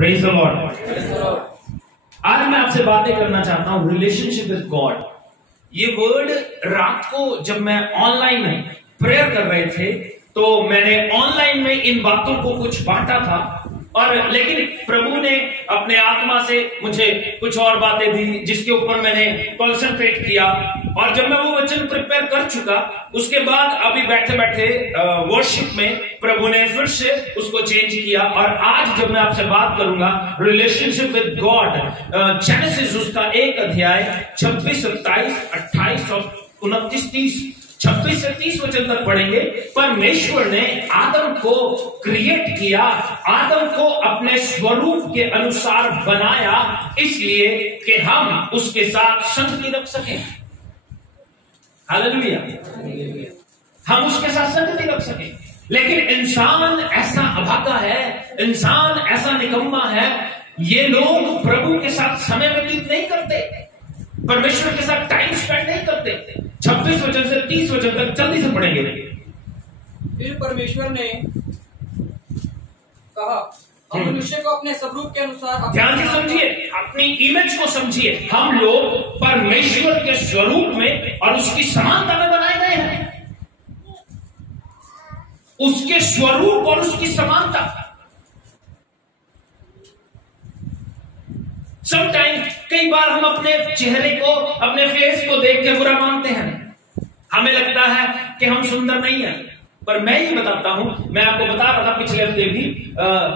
Praise the Lord. आज मैं आपसे बातें करना चाहता हूं रिलेशनशिप विद गॉड। ये वर्ड रात को जब मैं ऑनलाइन प्रेयर कर रहे थे तो मैंने ऑनलाइन में इन बातों को कुछ बांटा था, और लेकिन प्रभु ने अपने आत्मा से मुझे कुछ और बातें दी जिसके ऊपर मैंने कॉन्सेंट्रेट किया। और जब मैं वो वचन प्रिपेयर कर चुका उसके बाद अभी बैठे बैठे वर्शिप में प्रभु ने फिर से उसको चेंज किया। और आज जब मैं आपसे बात करूंगा रिलेशनशिप विद गॉड, जेनेसिस उसका 1 अध्याय 26, 27, 28 और 29, 30, 26 से 30 वचन तक पढ़ेंगे। परमेश्वर ने आदम को क्रिएट किया, आदम को अपने स्वरूप के अनुसार बनाया, इसलिए कि हम उसके साथ संगति रख सकें। हालेलुया, हम उसके साथ संगति रख सकें। लेकिन इंसान ऐसा अभागा है, इंसान ऐसा निकम्मा है, ये लोग प्रभु के साथ समय व्यतीत नहीं करते, परमेश्वर के साथ टाइम स्पेंड नहीं करते। 26 वचन से 30 वचन तक जल्दी से पढ़ेंगे। फिर परमेश्वर ने कहा, हम मनुष्य को अपने स्वरूप के अनुसार, ध्यान से समझिए, अपनी इमेज को समझिए। हम लोग परमेश्वर के स्वरूप में और उसकी समानता में बनाए गए हैं। उसके स्वरूप और उसकी समानता। समटाइम कई बार हम अपने चेहरे को, अपने फेस को देख के बुरा मानते हैं। हमें लगता है कि हम सुंदर नहीं हैं। पर मैं ये बताता हूं, मैं आपको बता रहा था पिछले हफ्ते भी,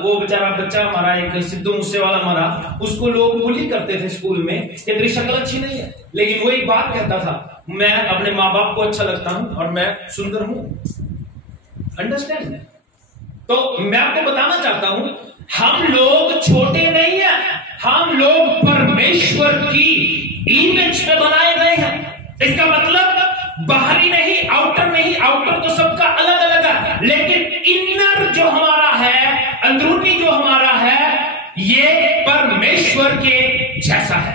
वो बेचारा बच्चा हमारा, एक सिद्धू मूसेवाला मरा, उसको लोग बुली करते थे स्कूल में कि तेरी शक्ल अच्छी नहीं है, लेकिन वो एक बात कहता था, मैं अपने माँ बाप को अच्छा लगता हूं और मैं सुंदर हूं। अंडरस्टैंड? तो मैं आपको बताना चाहता हूं, हम लोग छोटे नहीं हैं, हम लोग परमेश्वर की इमेज में बनाए गए हैं। इसका मतलब बाहरी नहीं, आउटर नहीं, आउटर तो सबका अलग अलग है, लेकिन इनर जो हमारा है, अंदरूनी जो हमारा है, ये परमेश्वर के जैसा है।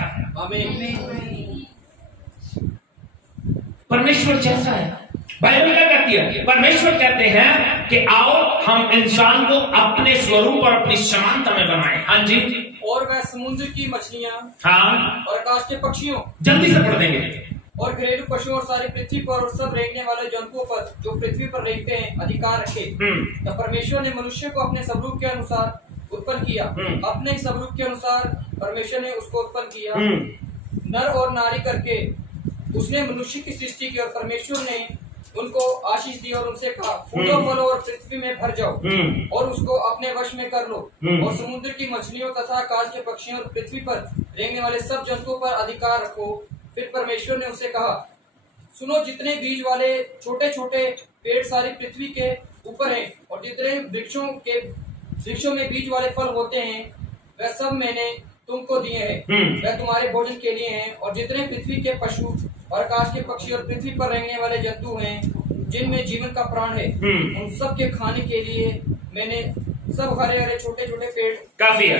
परमेश्वर जैसा है। बाइबल क्या कहती है? परमेश्वर कहते हैं कि आओ हम इंसान को अपने स्वरूप और अपनी समानता में बनाएं। हाँ जी। और वह समुद्र की मछलियां, हाँ, और आकाश के पक्षियों, जल्दी से पढ़ देंगे, और घरेलू पशुओं और सारी पृथ्वी पर और सब रेंगने वाले जंतुओं पर जो पृथ्वी पर रेंगते हैं अधिकार रखे। तब परमेश्वर ने मनुष्य को अपने स्वरूप के अनुसार उत्पन्न किया, अपने स्वरूप के अनुसार परमेश्वर ने उसको उत्पन्न किया, नर और नारी करके उसने मनुष्य की सृष्टि की। और परमेश्वर ने उनको आशीष दी और उनसे कहा, फूलो फलो और पृथ्वी में भर जाओ और उसको अपने वश में कर लो, और समुद्र की मछलियों तथा आकाश के पक्षियों और पृथ्वी पर रेंगने वाले सब जंतुओं पर अधिकार रखो। फिर परमेश्वर ने उसे कहा, सुनो, जितने बीज वाले छोटे छोटे पेड़ सारी पृथ्वी के ऊपर हैं, और जितने वृक्षों में बीज वाले फल होते हैं, वह सब मैंने तुमको दिए हैं, वह तुम्हारे भोजन के लिए हैं। और जितने पृथ्वी के पशु और आकाश के पक्षी और पृथ्वी पर रेंगने वाले जंतु हैं, जिनमें जीवन का प्राण है, उन सब के खाने के लिए मैंने सब हरे हरे छोटे छोटे पेड़। काफी है।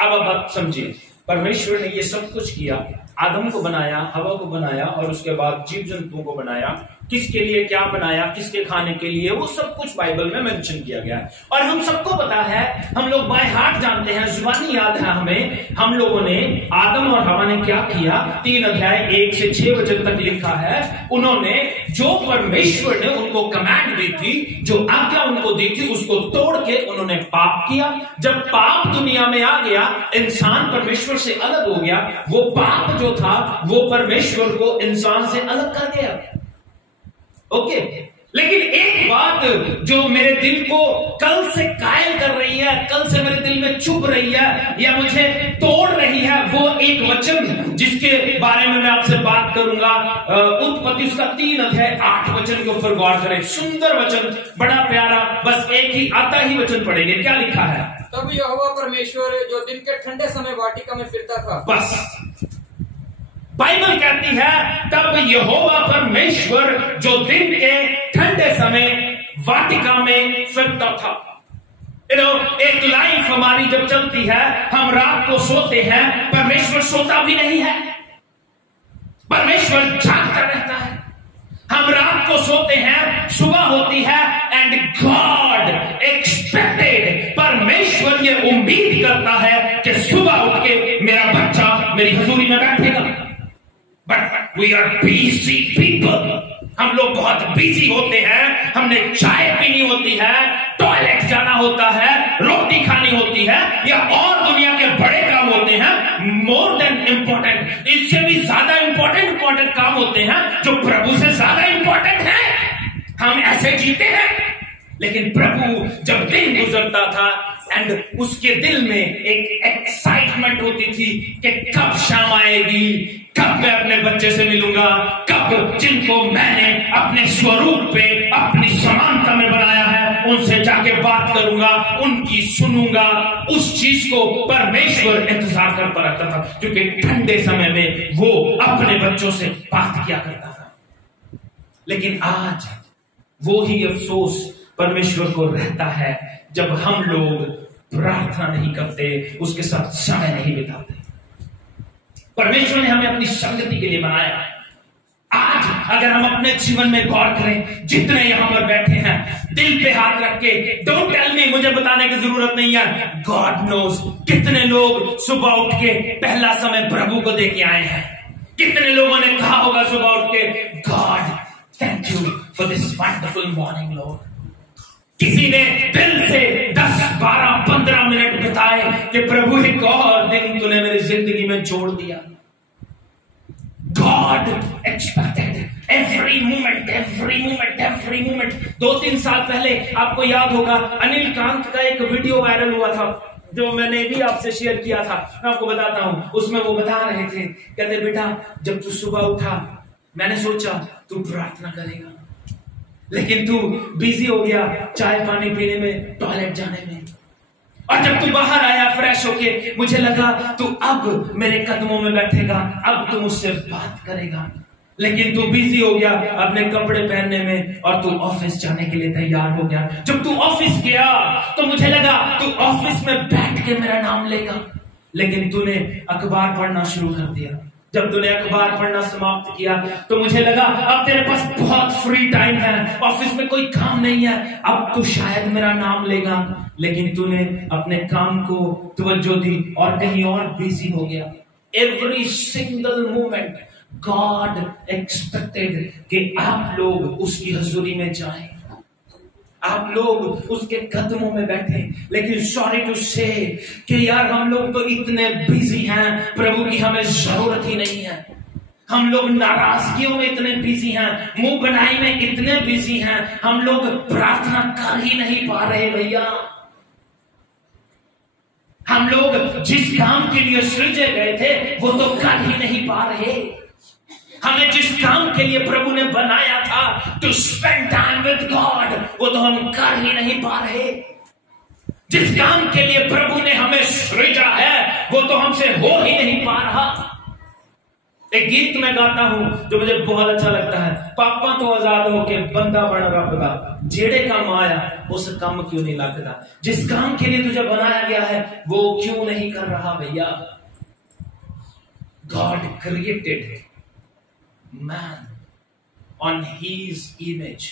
अब आप समझिए, परमेश्वर ने ये सब कुछ किया, आदम को बनाया, हवा को बनाया, और उसके बाद जीव जंतुओं को बनाया। किसके लिए क्या बनाया, किसके खाने के लिए, वो सब कुछ बाइबल में मेंशन किया गया है। और हम सबको पता है, हम लोग बाय हार्ट जानते हैं, जुबानी याद है हमें, हम लोगों ने आदम और हवा ने क्या किया। 3 अध्याय 1 से 6 वचन तक लिखा है, उन्होंने जो परमेश्वर ने उनको कमांड दी थी, जो आज्ञा उनको दी थी, उसको तोड़ के उन्होंने पाप किया। जब पाप दुनिया में आ गया, इंसान परमेश्वर से अलग हो गया। वो पाप जो था वो परमेश्वर को इंसान से अलग कर गया। ओके, लेकिन एक बात जो मेरे दिल को कल से कायल कर रही है, कल से मेरे दिल में चुभ रही है या मुझे तोड़ रही है, वो एक वचन जिसके बारे में मैं आपसे बात करूंगा। उत्पत्ति उसका 3 अध्याय 8 वचन के ऊपर गौर करें। सुंदर वचन, बड़ा प्यारा, बस एक ही आता ही वचन पढ़ेंगे। क्या लिखा है? तब यहोवा परमेश्वर जो दिन के ठंडे समय वाटिका में फिरता था। बस बाइबल कहती है, तब यहोवा परमेश्वर जो दिन के ठंडे समय वाटिका में फिरता था। एक लाइफ हमारी जब चलती है, हम रात को सोते हैं, परमेश्वर सोता भी नहीं है, परमेश्वर जागता रहता है। हम रात को सोते हैं, सुबह होती है, एंड गॉड एक्सपेक्टेड, परमेश्वर ये उम्मीद करता है but we are busy people. हम लोग बहुत बिजी होते हैं। हमने चाय पीनी होती है, टॉयलेट जाना होता है, रोटी खानी होती है, या और दुनिया के बड़े काम होते हैं, मोर देन इंपॉर्टेंट, इससे भी ज्यादा इंपॉर्टेंट काम होते हैं जो प्रभु से ज्यादा इंपॉर्टेंट है। हम ऐसे जीते हैं। लेकिन प्रभु जब दिन गुजरता था एंड उसके दिल में एक एक्साइटमेंट होती थी कि कब शाम आएगी, कब मैं अपने बच्चे से मिलूंगा, कब जिनको मैंने अपने स्वरूप पे अपनी समानता में बनाया है उनसे जाके बात करूंगा, उनकी सुनूंगा। उस चीज को परमेश्वर इंतजार करता रहता था, क्योंकि ठंडे समय में वो अपने बच्चों से बात किया करता था। लेकिन आज वो ही अफसोस परमेश्वर को रहता है जब हम लोग प्रार्थना नहीं करते, उसके साथ समय नहीं बिताते। परमेश्वर ने हमें अपनी संगति के लिए बनाया। आज अगर हम अपने जीवन में गौर करें, जितने यहां पर बैठे हैं, दिल पे हाथ रख के, डोंट टेल मी, मुझे बताने की जरूरत नहीं है, गॉड नोज कितने लोग सुबह उठ के पहला समय प्रभु को दे के आए हैं। कितने लोगों ने कहा होगा सुबह उठ के, God thank you for this wonderful morning Lord. किसी ने दिल से 10, 12, 15 मिनट बिताए कि प्रभु एक और दिन तूने मेरी जिंदगी में जोड़ दिया। God expected every moment, every moment, every moment। 2-3 साल पहले आपको याद होगा अनिल कांत का एक वीडियो वायरल हुआ था, जो मैंने भी आपसे शेयर किया था। मैं आपको बताता हूं, उसमें वो बता रहे थे, कहते बेटा जब तू सुबह उठा मैंने सोचा तू प्रार्थना करेगा, लेकिन तू बिजी हो गया चाय पानी पीने में, टॉयलेट जाने में, और जब तू बाहर आया फ्रेश होके मुझे लगा तू अब मेरे कदमों में बैठेगा, अब तू मुझसे बात करेगा, लेकिन तू बिजी हो गया अपने कपड़े पहनने में और तू ऑफिस जाने के लिए तैयार हो गया। जब तू ऑफिस गया तो मुझे लगा तू ऑफिस में बैठ के मेरा नाम लेगा, लेकिन तूने अखबार पढ़ना शुरू कर दिया। जब तूने अखबार पढ़ना समाप्त किया तो मुझे लगा अब तेरे पास बहुत फ्री टाइम है, ऑफिस में कोई काम नहीं है, अब तू शायद मेरा नाम लेगा, लेकिन तूने अपने काम को तवज्जो दी और कहीं और बिजी हो गया। Every single moment God expected कि आप लोग उसकी हजूरी में जाएं, आप लोग उसके कदमों में बैठे। लेकिन सॉरी टू से कि यार हम लोग तो इतने बिजी हैं, प्रभु की हमें जरूरत ही नहीं है। हम लोग नाराजगियों में इतने बिजी हैं, मुंह बनाई में इतने बिजी हैं, हम लोग प्रार्थना कर ही नहीं पा रहे भैया। हम लोग जिस काम के लिए सृजे गए थे वो तो कर ही नहीं पा रहे। हमें जिस काम के लिए प्रभु ने बनाया था to spend time with God, वो तो हम कर ही नहीं पा रहे। जिस काम के लिए प्रभु ने हमें सृजा है वो तो हमसे हो ही नहीं पा रहा। एक गीत मैं गाता हूं जो मुझे बहुत अच्छा लगता है, पापा तो आजाद होके बंदा बन रब दा, जेड़े काम आया उस काम क्यों नहीं लगता। जिस काम के लिए तुझे बनाया गया है वो क्यों नहीं कर रहा भैया। God created man on his image।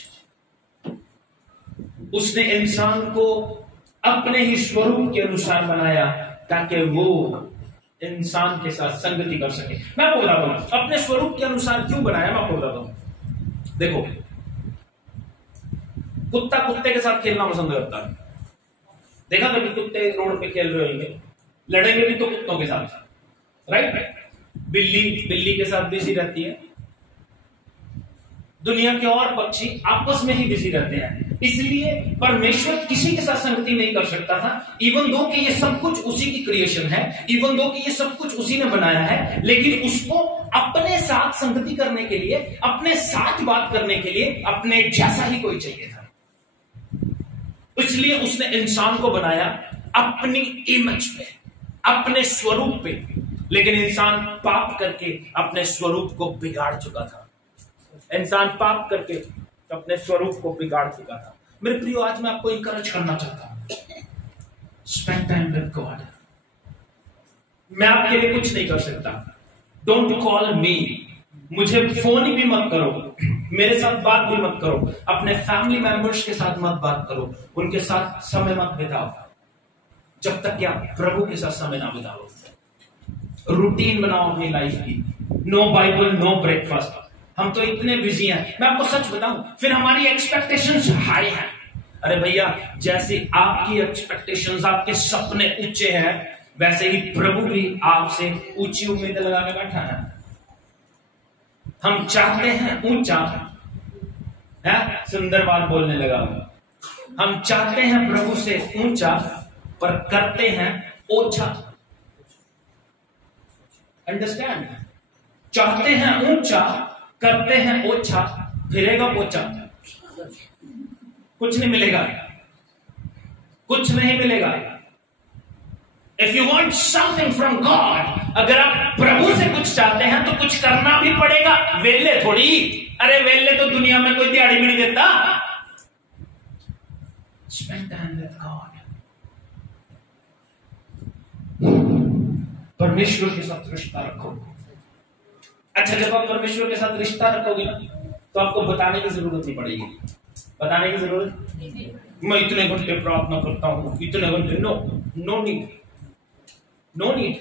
उसने इंसान को अपने ही स्वरूप के अनुसार बनाया ताकि वो इंसान के साथ संगति कर सके। मैं बोल रहा हूं अपने स्वरूप के अनुसार क्यों बनाया, मैं बोल रहा हूं। देखो कुत्ता कुत्ते के साथ खेलना पसंद करता है, देखा कभी कुत्ते रोड पे खेल रहे होंगे, लड़ेंगे भी तो कुत्तों के साथ, राइट। बिल्ली बिल्ली के साथ बिजी रहती है, दुनिया के और पक्षी आपस में ही बिजी रहते हैं। इसलिए परमेश्वर किसी के साथ संगति नहीं कर सकता था, इवन दो कि ये सब कुछ उसी की क्रिएशन है, इवन दो कि ये सब कुछ उसी ने बनाया है, लेकिन उसको अपने साथ संगति करने के लिए, अपने साथ बात करने के लिए अपने जैसा ही कोई चाहिए था। इसलिए उसने इंसान को बनाया अपनी इमेज पे, अपने स्वरूप पे, लेकिन इंसान पाप करके अपने स्वरूप को बिगाड़ चुका था। इंसान पाप करके अपने स्वरूप को बिगाड़ चुका था। मेरे प्रियो आज मैं आपको इंकरेज करना चाहता हूं, स्पेंड टाइम विद गॉड। मैं आपके लिए कुछ नहीं कर सकता, डोंट कॉल मी, मुझे फोन भी मत करो, मेरे साथ बात भी मत करो, अपने फैमिली मेंबर्स के साथ मत बात करो, उनके साथ समय मत बिताओ जब तक कि आप प्रभु के साथ समय ना बिताओ। रूटीन बनाओ अपनी लाइफ की। No Bible, no breakfast. हम तो इतने बिजी हैं, मैं आपको सच बताऊं, फिर हमारी एक्सपेक्टेशंस हाई हैं। अरे भैया, जैसे आपकी एक्सपेक्टेशंस, आपके सपने ऊंचे हैं, वैसे ही प्रभु भी आपसे ऊंची उम्मीदें लगा के बैठा है। हम चाहते हैं ऊंचा, है सुंदर बात बोलने लगा। हम चाहते हैं प्रभु से ऊंचा, पर करते हैं ओछा। अंडरस्टैंड? चाहते हैं ऊंचा, करते हैं ओछा, फिरेगा पोछा, कुछ नहीं मिलेगा, कुछ नहीं मिलेगा। If you want something from God, अगर आप प्रभु से कुछ चाहते हैं तो कुछ करना भी पड़ेगा। वेले थोड़ी, अरे वेले तो दुनिया में कोई दिहाड़ी भी नहीं देता। Spend time with God. परमेश्वर के साथ रिश्ता रखो। अच्छा, जब आप परमेश्वर के साथ रिश्ता रखोगे ना, तो आपको बताने की जरूरत नहीं पड़ेगी। बताने की जरूरत नहीं। मैं इतने घंटे प्रार्थना करता हूं, इतने घंटे, नो नीड, नो नीड।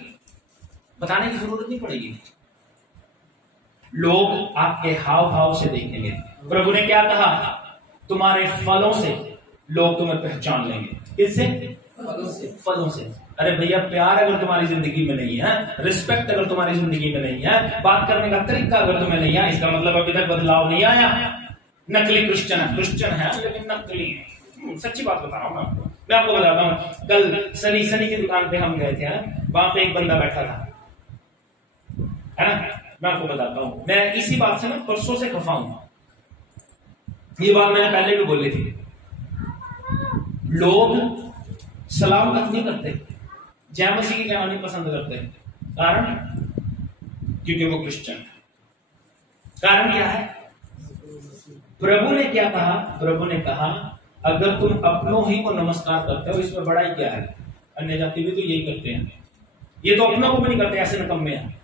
बताने की जरूरत नहीं पड़ेगी। लोग आपके हाव भाव से देखेंगे। प्रभु ने क्या कहा? तुम्हारे फलों से लोग तुम्हें पहचान लेंगे। किससे? फलों से। फलों से। अरे भैया, प्यार अगर तुम्हारी जिंदगी में नहीं है, रिस्पेक्ट अगर तुम्हारी जिंदगी में नहीं है, बात करने का तरीका अगर तुम्हें नहीं है, इसका मतलब अभी तक बदलाव नहीं आया। नकली क्रिश्चियन है, क्रिश्चियन है लेकिन नकली है। सच्ची बात बता रहा हूं मैं आपको बताता हूं। कल सनी की दुकान पे हम गए थे, वहां पे एक बंदा बैठा था, है ना। मैं आपको बताता हूं, मैं इसी बात से ना परसों से खफा हूं। ये बात मैंने पहले भी बोली थी। लोग सलाम तक नहीं करते, जय मसीह की कहना नहीं पसंद करते। कारण? क्योंकि वो क्रिश्चियन है। कारण क्या है? प्रभु ने क्या कहा? प्रभु ने कहा, अगर तुम अपनों ही को नमस्कार करते हो, इसमें बड़ाई क्या है? अन्य जाति भी तो यही करते हैं। ये तो अपनों को भी नहीं करते, ऐसे निकम्मे हैं।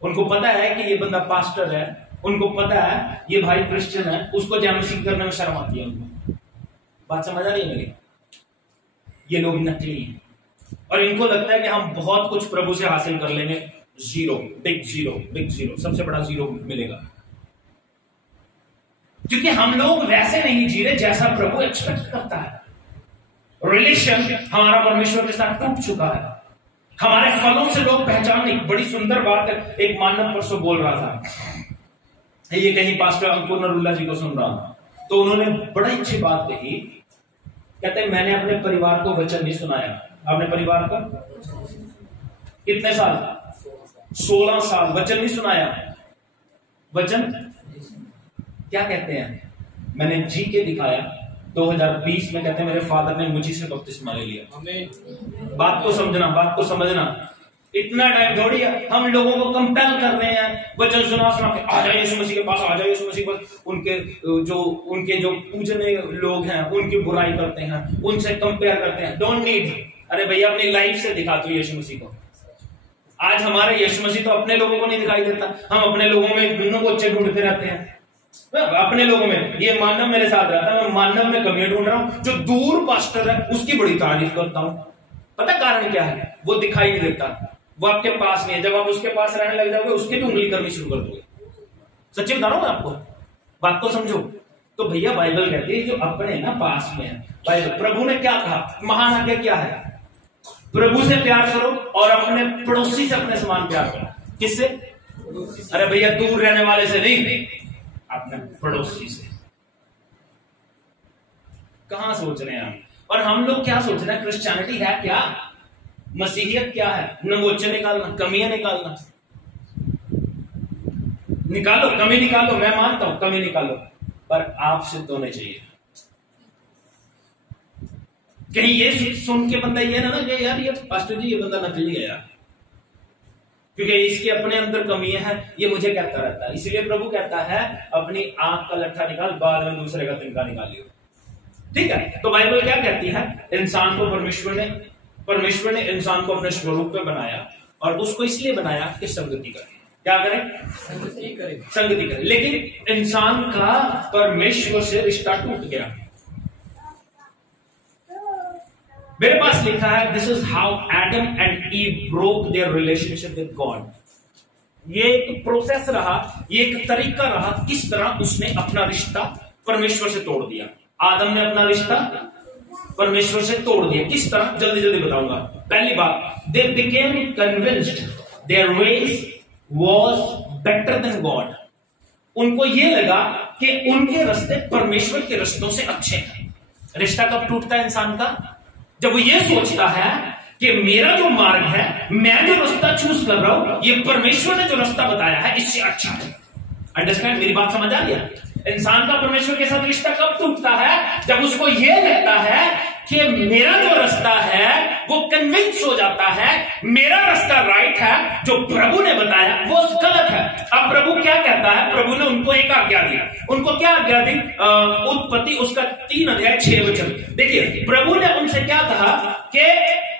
उनको पता है कि ये बंदा पास्टर है, उनको पता है ये भाई क्रिश्चियन है, उसको जय मसीह करने में शर्म आती है उनको। बात समझ आ रही है मेरी? ये लोग नकली हैं और इनको लगता है कि हम बहुत कुछ प्रभु से हासिल कर लेंगे। Zero, big zero, big zero, सबसे बड़ा जीरो मिलेगा। क्योंकि हम लोग वैसे नहीं जी रहे जैसा प्रभु एक्सपेक्ट करता है। रिलेशन हमारा परमेश्वर के साथ टूट चुका है। हमारे फलों से लोग पहचान नहीं। बड़ी सुंदर बात है, एक मानव परसों बोल रहा था, ये कहीं पास्टर अंकुर नरुल्ला जी को सुन रहा था, तो उन्होंने बड़ी अच्छी बात कही। कहते हैं, मैंने अपने परिवार को वचन नहीं सुनाया। अपने परिवार को कितने साल? 16 साल वचन नहीं सुनाया। वचन क्या कहते हैं? मैंने जी के दिखाया। 2020 में कहते हैं मेरे फादर ने मुझे से बपतिस्मा ले लिया। बात को समझना, बात को समझना। इतना टाइम थोड़ी है। हम लोगों को कंपेल कर रहे हैं वचन सुना के, आ जाइए यीशु मसीह के पास, आ जाइए यीशु मसीह के पास। उनके जो पूजने लोग हैं उनकी बुराई करते हैं, उनसे कंपेयर करते हैं। Don't need. अरे भैया, अपनी लाइफ से दिखा दो यीशु मसीह को। आज हमारे यीशु मसीह तो अपने लोगों को नहीं दिखाई देता। हम अपने लोगों में गुनों को अच्छे ढूंढते रहते हैं। अपने लोगों में ये मानव मेरे साथ रहता है, मैं मानव में कमियां ढूंढ रहा हूं। जो दूर पास्टर है उसकी बड़ी तारीफ करता हूं। पता कारण क्या है? वो दिखाई नहीं देता, वो आपके पास नहीं है। जब आप उसके पास रहने लग जाओगे, उसकी भी उंगली करनी शुरू कर दोगे। सच्ची बता रहा हूं मैं आपको, बात को समझो। तो भैया, बाइबल कहती है जो अपने ना पास में है। बाइबल, प्रभु ने क्या कहा? महान आज्ञा क्या है? प्रभु से प्यार करो और अपने पड़ोसी से अपने समान प्यार करो। किससे? अरे भैया, दूर रहने वाले से नहीं, अपने पड़ोसी से। कहां सोच रहे हैं हम? और हम लोग क्या सोच रहे हैं? क्रिश्चियनिटी है क्या? मसीहियत क्या है? नमोचे निकालना, कमियां निकालना। निकालो, कमी निकालो, मैं मानता हूं कमी निकालो, पर आप सिद्ध होने चाहिए। कहीं ये सुन के बंदा ये ना कि यार ये पास्टर जी ये बंदा नकली है यार, क्योंकि इसके अपने अंदर कमियां हैं, ये मुझे कहता रहता है। इसलिए प्रभु कहता है अपनी आंख का लट्ठा निकाल, बाद में दूसरे का तिनका निकालियो। ठीक है? तो बाइबल क्या कहती है? इंसान को परमेश्वर ने इंसान को अपने स्वरूप पे बनाया और उसको इसलिए बनाया कि संगति करे। क्या करें? संगति करे। लेकिन इंसान का परमेश्वर से रिश्ता टूट गया। मेरे पास लिखा है, this is how Adam and ewe broke their relationship with God. ये एक प्रोसेस रहा, ये एक तरीका रहा किस तरह उसने अपना रिश्ता परमेश्वर से तोड़ दिया। आदम ने अपना रिश्ता परमेश्वर से तोड़ दिया किस तरह, जल्दी जल्दी बताऊंगा। पहली बात, they became convinced their ways was better than God. उनको ये लगा कि उनके रास्ते परमेश्वर के रास्तों से अच्छे हैं। रिश्ता कब टूटता है इंसान का? जब वो ये सोचता है कि मेरा जो मार्ग है, मैं जो रास्ता चूज कर रहा हूं, ये परमेश्वर ने जो रास्ता बताया है इससे अच्छा है। अंडरस्टैंड, मेरी बात समझ आ रही है? इंसान का परमेश्वर के साथ रिश्ता कब टूटता है? जब उसको यह लगता है कि मेरा जो रास्ता है वो कन्विंस हो जाता है मेरा रास्ता राइट है, जो प्रभु ने बताया वो गलत है। अब प्रभु क्या कहता है? प्रभु ने उनको एक आज्ञा दी। उनको क्या आज्ञा दी? उत्पत्ति उसका 3:6 देखिए, प्रभु ने उनसे क्या कहा कि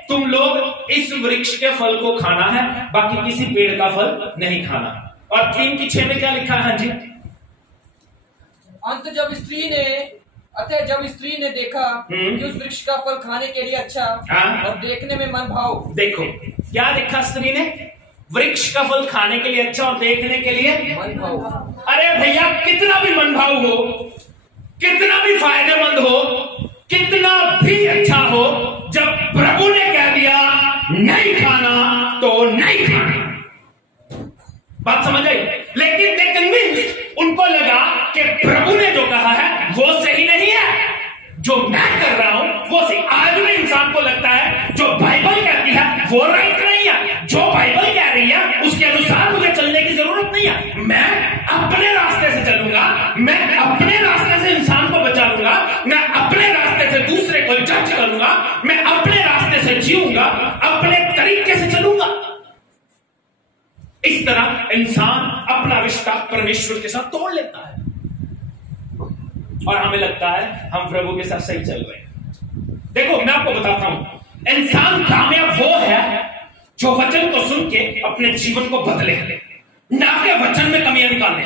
तुम लोग इस वृक्ष के फल को खाना है, बाकी किसी पेड़ का फल नहीं खाना। और 3:6 में क्या लिखा है? हाँ जी, अतः जब स्त्री ने देखा कि उस वृक्ष का फल खाने के लिए अच्छा और देखने में मन भाव। देखो क्या देखा स्त्री ने? वृक्ष का फल खाने के लिए अच्छा और देखने के लिए मन भाव। अरे भैया, कितना भी मन भाव हो, कितना भी फायदेमंद हो, कितना भी अच्छा हो, जब प्रभु ने कह दिया नहीं खाना तो नहीं खाना। बात समझ आई? लेकिन दे कन्विंस्ड, उनको लगा कि प्रभु ने जो कहा है वो सही नहीं है, जो मैं कर रहा हूं वो सही। आज भी इंसान को लगता है जो बाइबल कहती है वो राइट नहीं है, जो बाइबल कह रही है उसके अनुसार मुझे चलने की जरूरत नहीं है। मैं अपने रास्ते से चलूंगा, मैं अपने रास्ते से इंसान को बचा लूंगा, मैं अपने रास्ते से दूसरे को जज करूंगा, मैं अपने रास्ते से जीऊंगा, अपने तरीके से चलूंगा। इस तरह इंसान अपना रिश्ता परमेश्वर के साथ तोड़ लेता है और हमें लगता है हम प्रभु के साथ सही चल रहे हैं। देखो मैं आपको बताता हूं, इंसान कामयाब वो है जो वचन को सुन के अपने जीवन को बदले, ना कि वचन में कमियां निकाले।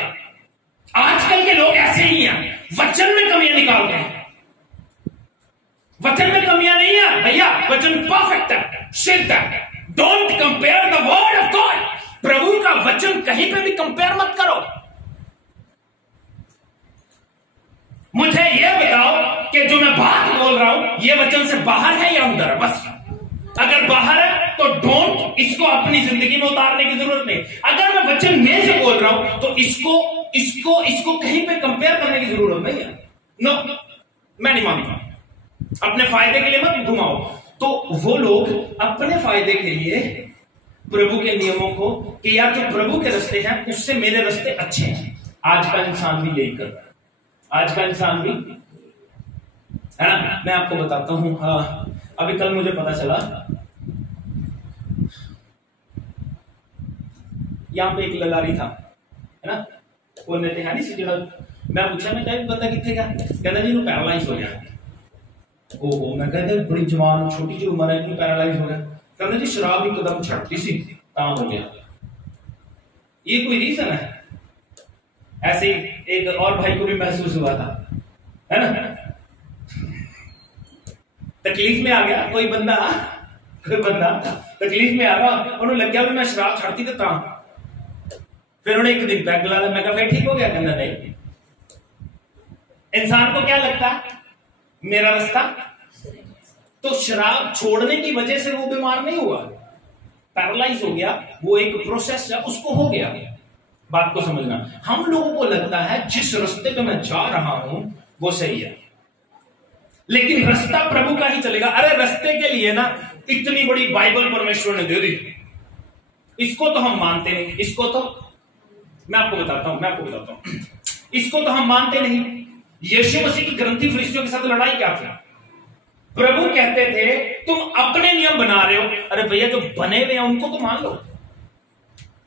आजकल के लोग ऐसे ही हैं, वचन में कमियां निकालते हैं। वचन में कमियां नहीं है भैया, वचन परफेक्ट है, शुद्ध है। Don't compare the word of God. प्रभु का वचन कहीं पे भी कंपेयर मत करो। मुझे यह बताओ कि जो मैं बात बोल रहा हूं यह वचन से बाहर है या अंदर है, बस। अगर बाहर है तो डोंट इसको अपनी जिंदगी में उतारने की जरूरत नहीं। अगर मैं वचन में से बोल रहा हूं तो इसको कहीं पे कंपेयर करने की जरूरत नहीं है। नो, मैं नहीं मानता। अपने फायदे के लिए मत घुमाओ। तो वो लोग अपने फायदे के लिए प्रभु के नियमों को, कि यार जो प्रभु के रास्ते हैं उससे मेरे रास्ते अच्छे हैं। आज का इंसान भी यही कर रहा है, आज का इंसान भी है ना। मैं आपको बताता हूं, अभी कल मुझे पता चला यहां पे एक ललारी था, है ना, वो नेते सी जगह। मैं पूछा, मैं कहा बंदा कितने का? कहता जी पैरालाइज हो गया। ओहो, मैं कहता बड़ी जवान छोटी जी उम्र है, पैरालाइज हो गया। कहते जी शराब ही कदम छटती सी काम हो गया। ये कोई रीजन है? ऐसे एक और भाई को भी महसूस हुआ था, है ना, तकलीफ में आ गया कोई बंदा तकलीफ में आ गया, उन्होंने लग गया मैं शराब छाड़ती देता। फिर उन्होंने एक दिन पैग ला, मैं कहा फिर ठीक हो गया? कहना नहीं। इंसान को क्या लगता है मेरा रास्ता, तो शराब छोड़ने की वजह से वो बीमार नहीं हुआ, पैरालाइज हो गया। वो एक प्रोसेस है, उसको हो गया। बात को समझना। हम लोगों को लगता है जिस रास्ते पे मैं जा रहा हूं वो सही है, लेकिन रास्ता प्रभु का ही चलेगा। अरे रास्ते के लिए ना इतनी बड़ी बाइबल परमेश्वर ने दे दी, इसको तो हम मानते नहीं। इसको तो मैं आपको बताता हूं, इसको तो हम मानते नहीं। यीशु मसीह की ग्रंथी फरिश्तियों के साथ लड़ाई क्या थी? प्रभु कहते थे तुम अपने नियम बना रहे हो। अरे भैया, जो बने हुए हैं उनको तो मान लो।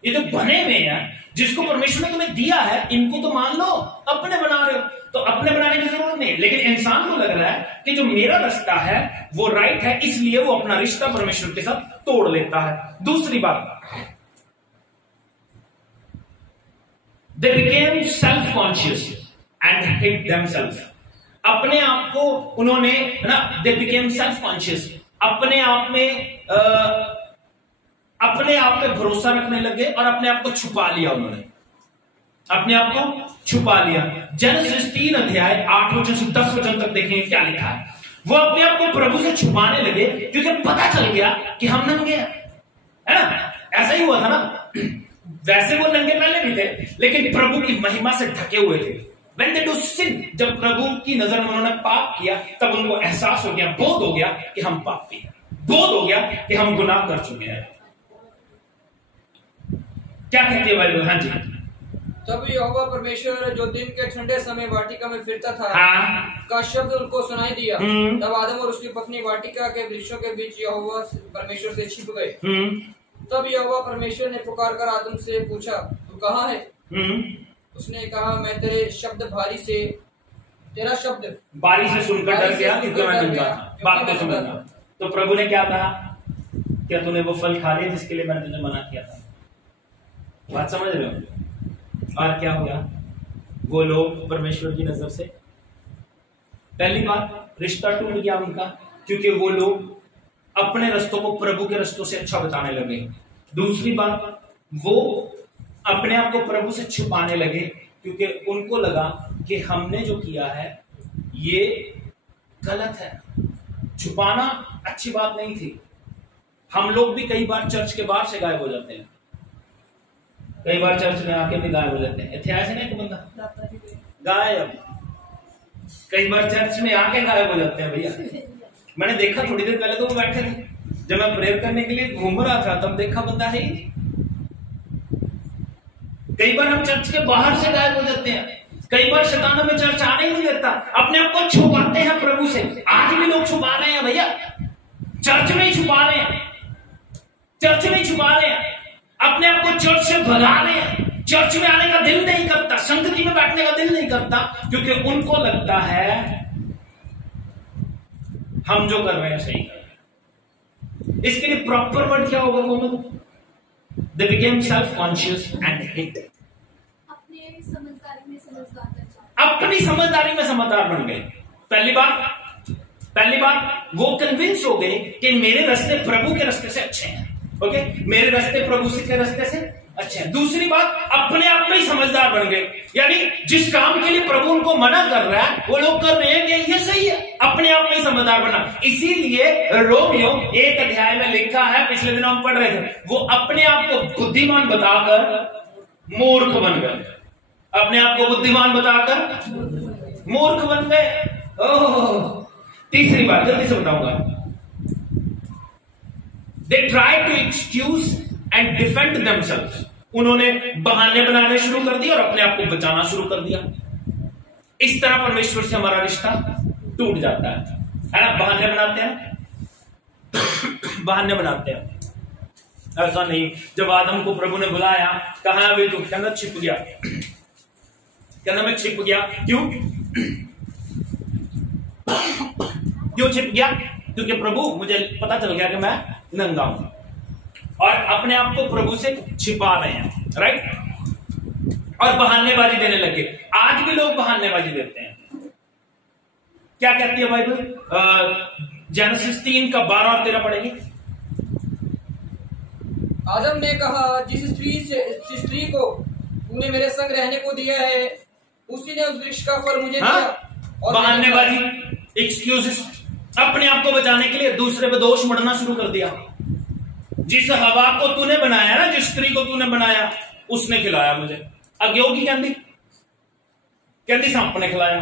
ये जो बने हुए हैं, जिसको परमेश्वर ने तुम्हें दिया है, इनको तो मान लो। अपने बना रहे हो तो अपने बनाने की जरूरत नहीं। लेकिन इंसान को लग रहा है कि जो मेरा रास्ता है वो राइट है, इसलिए वो अपना रिश्ता परमेश्वर के साथ तोड़ लेता है। दूसरी बात, they became self conscious and hid themselves. अपने आप को उन्होंने ना, दे बिकेम सेल्फ कॉन्शियस, अपने आप में अपने आप पे भरोसा रखने लगे और अपने आप को छुपा लिया उन्होंने, अपने आप को छुपा लिया। जेनेसिस 3 अध्याय 8 वचन से 10 वचन तक देखेंगे क्या लिखा है। वो अपने आप को प्रभु से छुपाने लगे क्योंकि पता चल गया कि हम नंगे हैं, है ना? ऐसा ही हुआ था ना। वैसे वो नंगे पहले भी थे, लेकिन प्रभु की महिमा से ढके हुए थे। When they do sin, जब प्रभु की नजर में उन्होंने पाप किया, तब उनको एहसास हो गया, बोध हो गया कि हम पापी हैं, बोध हो गया कि हम गुनाह कर चुके हैं। क्या कहती है बाइबल? हाँ जी। तब यहोवा परमेश्वर जो दिन के ठंडे समय वाटिका में फिरता था, हाँ। का शब्द उनको सुनाई दिया। तब आदम और उसकी पत्नी वाटिका के वृक्षों के बीच यहोवा परमेश्वर से छिप गए। तब यहोवा परमेश्वर ने पुकार कर आदम से पूछा, तू कहाँ है? उसने कहा, मैं तेरे शब्द तेरा शब्द बारी से सुनकर डर गया क्योंकि मैं नंगा था। बात तो समझना। तो प्रभु ने क्या कहा? क्या तूने वो फल खा लिया जिसके लिए मैंने तुझे मना किया था? बात समझ रहे हो? और क्या हुआ? वो लोग परमेश्वर की नजर से, पहली बात, रिश्ता टूट गया उनका, क्योंकि वो लोग अपने रास्तों को प्रभु के रास्तों से अच्छा बताने लगे। दूसरी बात, वो अपने आप को प्रभु से छुपाने लगे क्योंकि उनको लगा कि हमने जो किया है ये गलत है। छुपाना अच्छी बात नहीं थी। हम लोग भी कई बार चर्च के बाहर से गायब हो जाते हैं, कई बार चर्च में आके भी गायब हो जाते हैं। इतिहास है ना, एक बंदा गायब, कई बार चर्च में आके गायब हो जाते हैं भैया। मैंने देखा थोड़ी देर पहले तो वो बैठे थे, जब मैं प्रेयर करने के लिए घूम रहा था तब देखा बंदा है ही नहीं। कई बार हम चर्च के बाहर से गायब हो जाते हैं, कई बार शैतान हमें चर्च आने ही नहीं देता, अपने आप को छुपाते हैं प्रभु से। आज भी लोग छुपा रहे हैं भैया, चर्च में ही छुपा रहे हैं, चर्च में ही छुपा रहे हैं, अपने आप को चर्च से भगा रहे हैं। चर्च में आने का दिल नहीं करता, संगति में बैठने का दिल नहीं करता, क्योंकि उनको लगता है हम जो कर रहे हैं सही कर रहे हैं। इसके लिए प्रॉपर वर्ड क्या होगा? वो They became self-conscious and hid. अपनी समझदारी में समझदार बन गए। पहली बात वो कन्विंस हो गए कि मेरे रास्ते प्रभु के रास्ते से अच्छे हैं। ओके, मेरे रास्ते प्रभु के रास्ते से अच्छे हैं। दूसरी बात, अपने आप में ही समझदार बन गए, यानी जिस काम के लिए प्रभु उनको मना कर रहा है वो लोग कर रहे हैं कि ये सही है, अपने आप में ही समझदार बना। इसीलिए रोमियो 1 अध्याय में लिखा है, पिछले दिनों हम पढ़ रहे थे, वो अपने आप को बुद्धिमान बताकर मूर्ख बन गए, अपने आप को बुद्धिमान बताकर मूर्ख बन गए। तीसरी बात जल्दी से बताऊंगा, they try to excuse and defend themselves. उन्होंने बहाने बनाने शुरू कर दिए और अपने आप को बचाना शुरू कर दिया। इस तरह परमेश्वर से हमारा रिश्ता टूट जाता है ना? बहाने बनाते हैं, बहाने बनाते हैं। ऐसा नहीं, जब आदम को प्रभु ने बुलाया, कहा अभी तू? कहना छिप गया, कहना मैं छिप गया। क्यों छिप गया? क्योंकि प्रभु मुझे पता चल गया कि मैं नंगा हूं, और अपने आप को प्रभु से छिपा रहे हैं, राइट? और बहानेबाजी देने लगे। आज भी लोग बहानेबाजी देते हैं। क्या कहती है बाइबल? जेनेसिस 3 का 12 और 13 पढ़ेंगे। आदम ने कहा, जिस स्त्री को तूने मेरे संग रहने को दिया है, उसी ने उस वृक्ष का फल मुझे दिया। और बहानेबाजी, एक्सक्यूजेस, अपने आप को बचाने के लिए दूसरे पे दोष मढ़ना शुरू कर दिया। जिस हवा को तूने बनाया ना, जिस स्त्री को तूने बनाया, उसने खिलाया मुझे। अग्यो की कहती सांप ने खिलाया।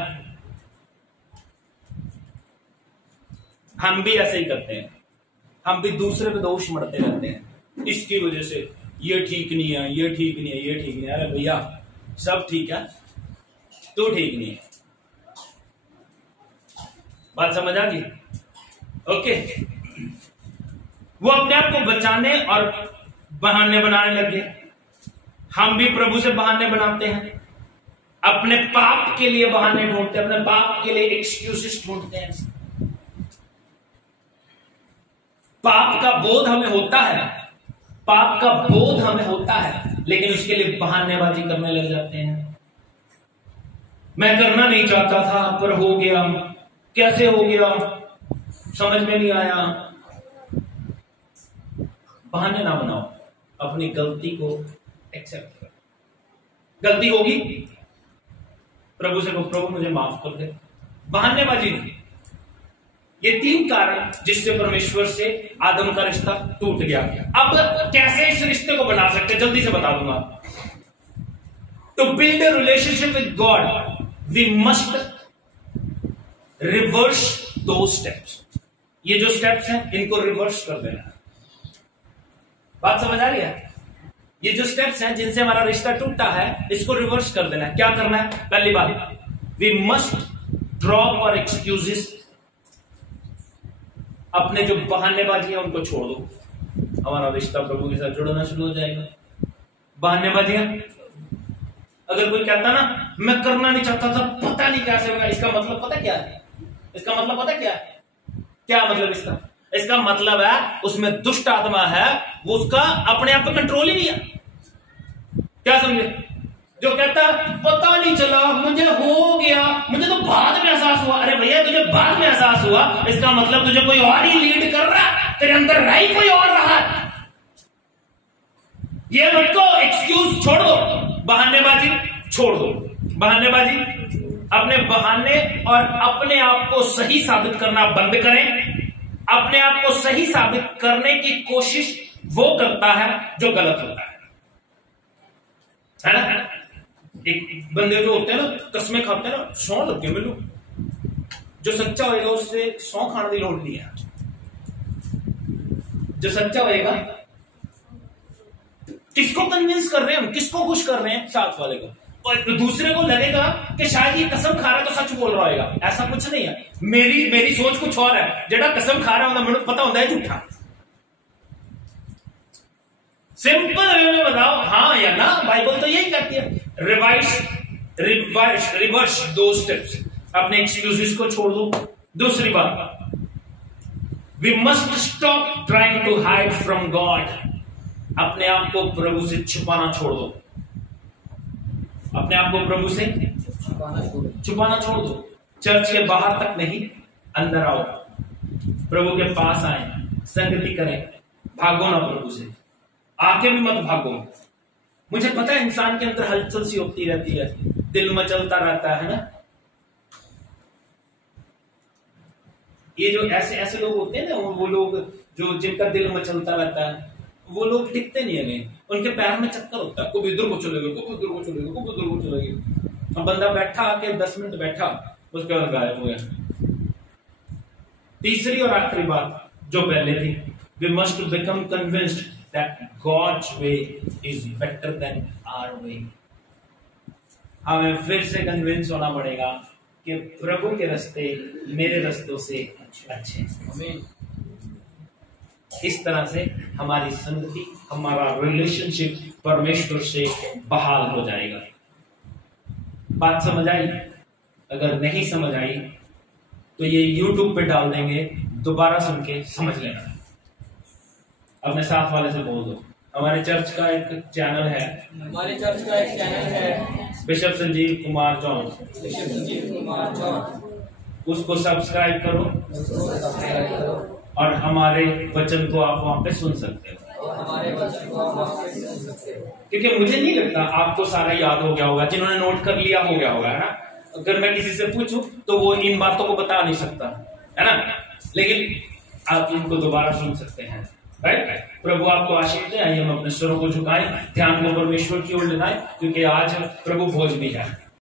हम भी ऐसे ही करते हैं, हम भी दूसरे पे दोष मढ़ते रहते हैं। इसकी वजह से ये ठीक नहीं है, ये ठीक नहीं है, ये ठीक नहीं है। अरे भैया सब ठीक है, तू ठीक नहीं है। बात समझ आ गई? ओके, वो अपने आप को बचाने और बहाने बनाने लगे। हम भी प्रभु से बहाने बनाते हैं, अपने पाप के लिए बहाने ढूंढते हैं, अपने पाप के लिए एक्सक्यूजेस ढूंढते हैं। पाप का बोध हमें होता है, पाप का बोध हमें होता है, लेकिन उसके लिए बहानेबाजी करने लग जाते हैं। मैं करना नहीं चाहता था पर हो गया, कैसे हो गया समझ में नहीं आया। बहाने ना बनाओ, अपनी गलती को एक्सेप्ट कर। गलती होगी, प्रभु से को प्रभु मुझे माफ कर दे, बहानेबाजी नहीं। ये 3 कारण जिससे परमेश्वर से आदम का रिश्ता टूट गया। अब कैसे इस रिश्ते को बना सकते हैं, जल्दी से बता दूंगा। To build a relationship with God we must reverse दो स्टेप्स। ये जो स्टेप्स हैं इनको रिवर्स कर देना है। बात समझ आ रही है? ये जो स्टेप्स हैं जिनसे हमारा रिश्ता टूटा है, इसको रिवर्स कर देना है। क्या करना है? पहली बात, वी मस्ट ड्रॉप और एक्सक्यूजेस। अपने जो बहानेबाजी है उनको छोड़ दो, हमारा रिश्ता प्रभु के साथ जुड़ना शुरू हो जाएगा। बहानेबाजियां, अगर कोई कहता ना मैं करना नहीं चाहता था, पता नहीं कैसे होगा, इसका मतलब पता क्या है? इसका मतलब पता क्या है? क्या मतलब इसका? इसका मतलब है उसमें दुष्ट आत्मा है, वो उसका अपने आप पर कंट्रोल ही नहीं है। क्या समझे? जो कहता पता नहीं चला, मुझे हो गया, मुझे तो बाद में एहसास हुआ। अरे भैया, तुझे बाद में एहसास हुआ, इसका मतलब तुझे कोई और ही लीड कर रहा है, तेरे अंदर राई कोई और रहा है। ये मत को एक्सक्यूज छोड़ दो, बहानेबाजी छोड़ दो। बहानेबाजी, अपने बहाने और अपने आप को सही साबित करना बंद करें। अपने आप को सही साबित करने की कोशिश वो करता है जो गलत होता है ना? एक बंदे जो होते हैं ना, कस्में खाते हैं ना, सौ लग गए मिलो, जो सच्चा होएगा उससे 100 खाने की लोड़ नहीं है। जो सच्चा होएगा, किसको कन्विंस कर रहे हैं हम, किसको खुश कर रहे हैं? साथ वाले को। और दूसरे को लगेगा कि शायद ये कसम खा रहा है तो सच बोल रहा होगा। ऐसा कुछ नहीं है। मेरी सोच कुछ और है। जेड़ा कसम खा रहा होगा मुझे पता होता है झूठा। सिंपल वे में बताओ, हाँ या ना। बाइबल तो यही कहती है। रिवर्स दो स्टेप्स। अपने एक्सक्यूजेस को छोड़ दो। दूसरी बात, we must stop trying to hide from God. अपने आप को प्रभु से छुपाना छोड़ दो। अपने आप को प्रभु से छुपाना छोड़ दो। चर्च के बाहर तक नहीं, अंदर आओ, प्रभु के पास आए, संगति करें। भागो ना प्रभु से, आके भी मत भागो। मुझे पता है इंसान के अंदर हलचल सी होती रहती है, दिल मचलता रहता है ना। ये जो ऐसे लोग होते हैं ना, वो लोग जो जिनका दिल मचलता रहता है, वो लोग टिकते नहीं है कहीं। उनके पैर में चक्कर होता है, कभी इधर को चलेगा, कभी उधर को चलेगा, कभी उधर को चलेगी। अब बंदा बैठा आके 10 मिनट बैठा, उसके बाद गायब हो गया। तीसरी और आखिरी बात जो पहले थी, we must become convinced that God's way is better than our way. हमें फिर से कन्विंस होना पड़ेगा कि प्रभु के रास्ते मेरे रास्तों से अच्छे हैं। इस तरह से हमारी संगति, हमारा रिलेशनशिप परमेश्वर से बहाल हो जाएगा। बात समझ आई? अगर नहीं समझ आई तो ये YouTube पे डाल देंगे, दोबारा सुन के समझ लेना। अपने साथ वाले से बोल दो, हमारे चर्च का एक चैनल है, बिशप संजीव कुमार जॉन, उसको सब्सक्राइब करो और हमारे वचन को आप वहां पे सुन सकते हो। क्योंकि मुझे नहीं लगता आपको सारा याद हो गया होगा। जिन्होंने नोट कर लिया हो गया होगा, है ना। अगर मैं किसी से पूछूं तो वो इन बातों को बता नहीं सकता, है ना, लेकिन आप इनको दोबारा सुन सकते हैं। राइट? प्रभु आपको आशीष दे। आइए हम अपने स्वरों को झुकाएं, ध्यान को परमेश्वर की ओर लगाएं, क्योंकि आज प्रभु भोज भी है।